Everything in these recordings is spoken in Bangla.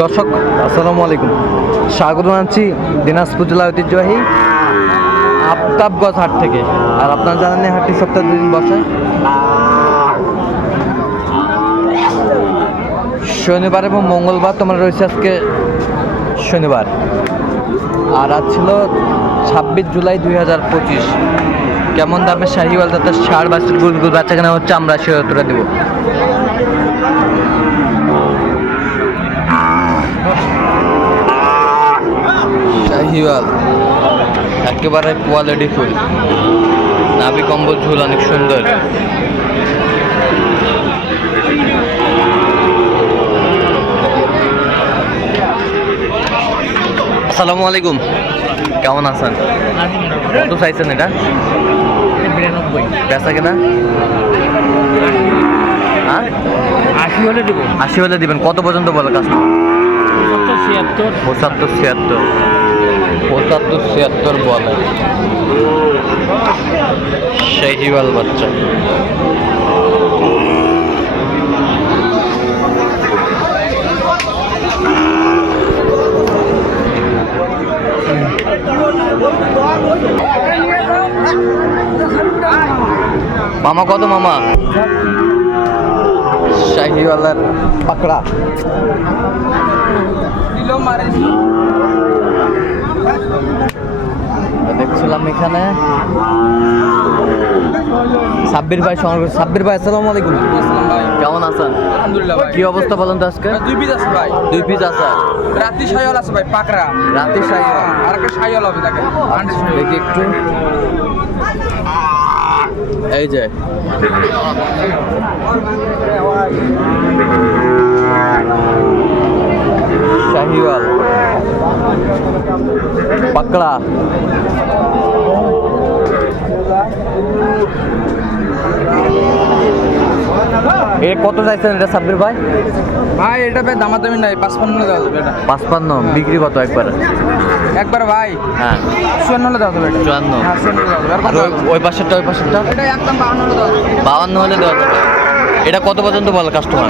দর্শক, আসসালামু আলাইকুম। স্বাগত জানাচ্ছি দিনাজপুর জেলা ঐতিহ্যবাহী আফতাবগঞ্জ হাট থেকে। আর আপনারা জানেন হাটটি সপ্তাহে দুদিন বসে। শনিবার এবং মঙ্গলবার তোমার রয়েছে আজকে শনিবার। আর আজ ছিল ছাব্বিশ জুলাই দুই হাজার পঁচিশ। কেমন দামে শাহিওয়াল তাদের সার বাসের গুলগুল বাচ্চা কেনা হচ্ছে আমরা সে দেবো। শাহিওয়াল একেবারে কোয়ালিটি ফুল। নাভি কম্বল ঝুল অনেক সুন্দর। আসসালামু আলাইকুম। কেমন আছেন? কত চাইছেন এটা? বেচা কেনা? হ্যাঁ? আশি হলে দেবো। আশি হলে দিবেন। কত পর্যন্ত বলে কাস্টমার? পঁচাত্তর ছিয়াত্তর। পঁচাত্তর ছিয়াত্তর বলে। শাহিওয়াল বাচ্চা। মামা কত মামা? শাহিওয়ালার পাকড়া দেখছিলাম এখানে সাব্বির ভাই সঙ্গে সাব্বির ভাই আসসালামু আলাইকুম। কেমন আছেন? আলহামদুলিল্লাহ ভাই। কি অবস্থা বলেন তো আজকে? দুই পিস আছে ভাই। দুই পিস আছে। রাত্রি সাইওয়াল আছে ভাই পাকড়া। রাতে শাহিওয়াল আর একটা সাইওয়াল হবে দেখেন দেখি একটু। এই যে। শাহিওয়াল। পাকড়া। এ কত চাইছেন এটা সাব্বির ভাই? ভাই এটা ভাই দামাদামি নাই পাঁচপান্ন দেওয়া যাবে এটা। পাঁচপান্ন বিক্রি কত একবার? একবার ভাই। হ্যাঁ। চুয়ান্ন হলে দেওয়া যাবে এটা। চুয়ান্ন। হ্যাঁ ওই- পাশেরটা ওই পাশেরটা? এটা একদম বাউন্ন হলে দেওয়া যাবে। বাউান্ন হলে দেওয়া যাবে। এটা কত পর্যন্ত বলে কাস্টমার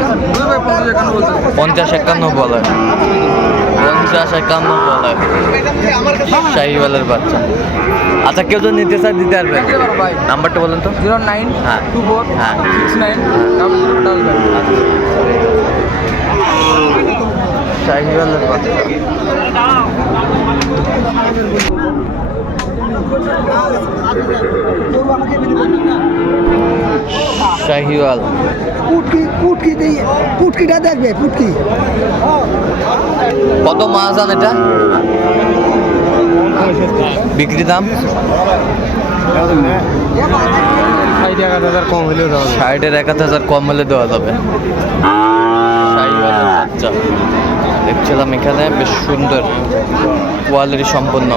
পঞ্চাশ একান্ন বলতে শাহিওয়ালের বাচ্চা। আচ্ছা কেউ যদি নিতে চায় দিতে পারবেন নাম্বারটা বলেন তো। জিরো নাইন হ্যাঁ। টু ফোর হ্যাঁ। সিক্স নাইন ডাবল শাহিওয়ালের বাচ্চা। শাহিওয়াল। পুটকি পুটকি দিয়ে পুটকিটা দেখবে পুটকি। কত মাহাজান এটা? বিক্রি দাম? ষাটের এক হাজার কম হলে দেওয়া যাবে। শাহিওয়ালের দেখছিলাম এখানে, বেশ সুন্দর কোয়ালিটি সম্পন্ন।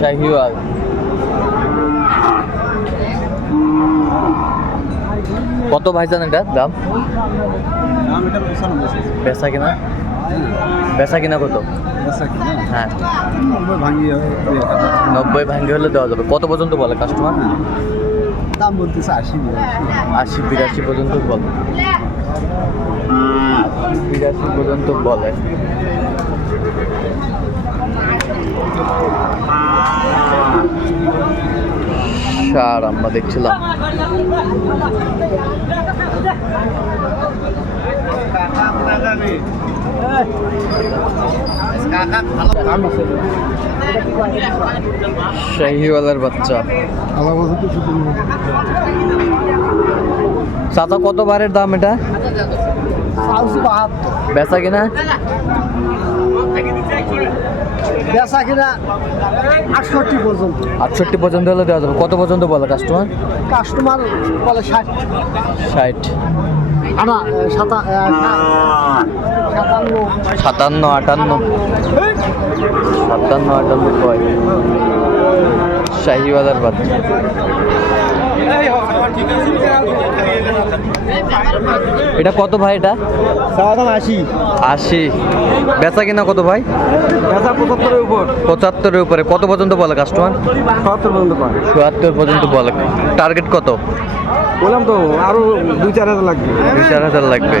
শাহিওয়াল। কত ভাইজান এটা দাম? বেচা কিনা? বেচা কিনা কত? হ্যাঁ। নব্বই ভাঙ্গি হলে দেওয়া যাবে। কত পর্যন্ত বলে কাস্টমার দাম বলতেছে আশি আশি বিরাশি পর্যন্ত বলে। বিরাশি পর্যন্ত বলে। সার আমরা দেখছিলাম। শাহিওয়ালার বাচ্চা। চাচা কত বারের দাম এটা? বেচা কিনা? বেচা কিনা আটষট্টি পর্যন্ত। আটষট্টি পর্যন্ত হলে দেওয়া যাবে। কত পর্যন্ত বলে কাস্টমার কাস্টমার বলে ষাট। ষাট। আনা সাতা সাতান্ন। সাতান্ন আটান্ন। সাতান্ন আটান্ন কয় শাহিবাজার বাচ্চা এটা কত ভাই এটা? সাধারণ আশি। আশি। বেচা কিনা কত ভাই? পেঁচা পঁচাত্তরের উপর। পঁচাত্তরের উপরে। কত পর্যন্ত বলে কাস্টমার সত্তর পর্যন্ত পায় চুয়াত্তর পর্যন্ত বলে। টার্গেট কত? বললাম তো আরও দুই চার হাজার লাগবে। দুই চার হাজার লাগবে।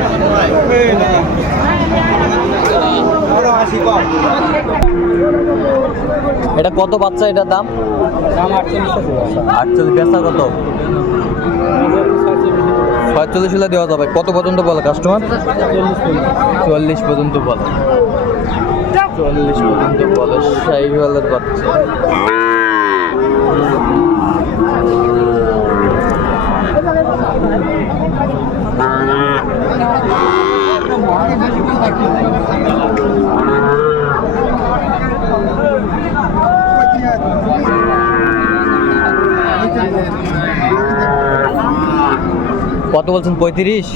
এটা কত বাচ্চা এটার দাম? আটচল্লিশ বেচা কত? ছয়চল্লিশ হলে দেওয়া যাবে। কত পর্যন্ত বলে কাস্টমার চুয়াল্লিশ পর্যন্ত বলে। চুয়াল্লিশ পর্যন্ত বলে। সাইওয়ালের বাচ্চা। কত বলছেন? পঁয়ত্রিশ?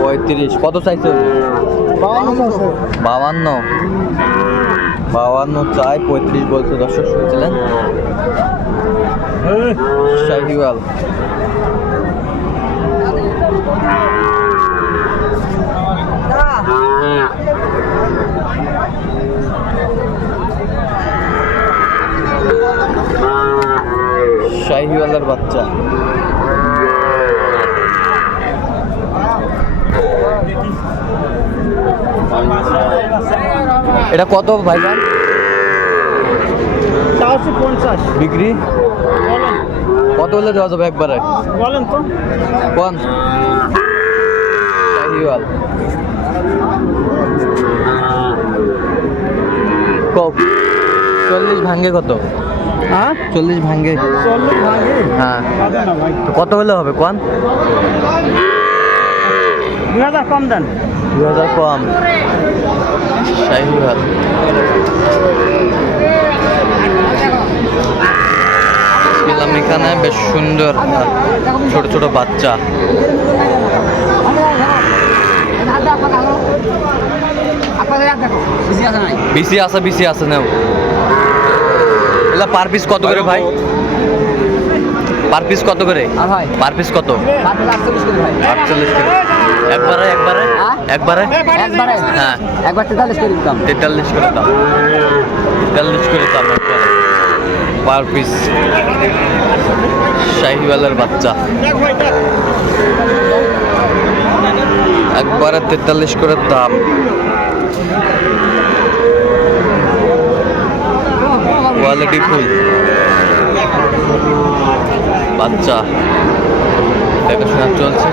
পঁয়ত্রিশ। কত চাইছে বাবান্ন বাবান্ন চাই পঁয়ত্রিশ বলছে দর্শক শুনছিলেন? শাহিওয়াল। শাহিওয়ালের বাচ্চা। এটা কত ভাইজান চারশো পঞ্চাশ। বিক্রি? কত হলে দেওয়া যাবে একবারে? বলেন তো। কোন? ক- চল্লিশ ভাঙ্গে কত? হ্যাঁ? চল্লিশ ভাঙ্গে। চল্লিশ হ্যাঁ। কত হলে হবে কোন? দুই হাজার কম দেন। দু হাজার কম। পেলাম এখানে বেশ সুন্দর। ছোট ছোট বাচ্চা। বিসি আছে বিসি আছে নাও। এগুলা পার পিস কত করে ভাই? পার পিস কত করে? পার পিস কত? আটচল্লিশ করে। একবারে একবারে একবারে? একবারে। হ্যাঁ। একবার তেতাল্লিশ করে দিতাম। তেতাল্লিশ করে দাম তেতাল্লিশ করে দাম একবারে পার পিস শাহিওয়ালের বাচ্চা। একবারে তেতাল্লিশ করে দাম। কোয়ালিটি ফুল বাচ্চা। দেখাশোনা চলছে।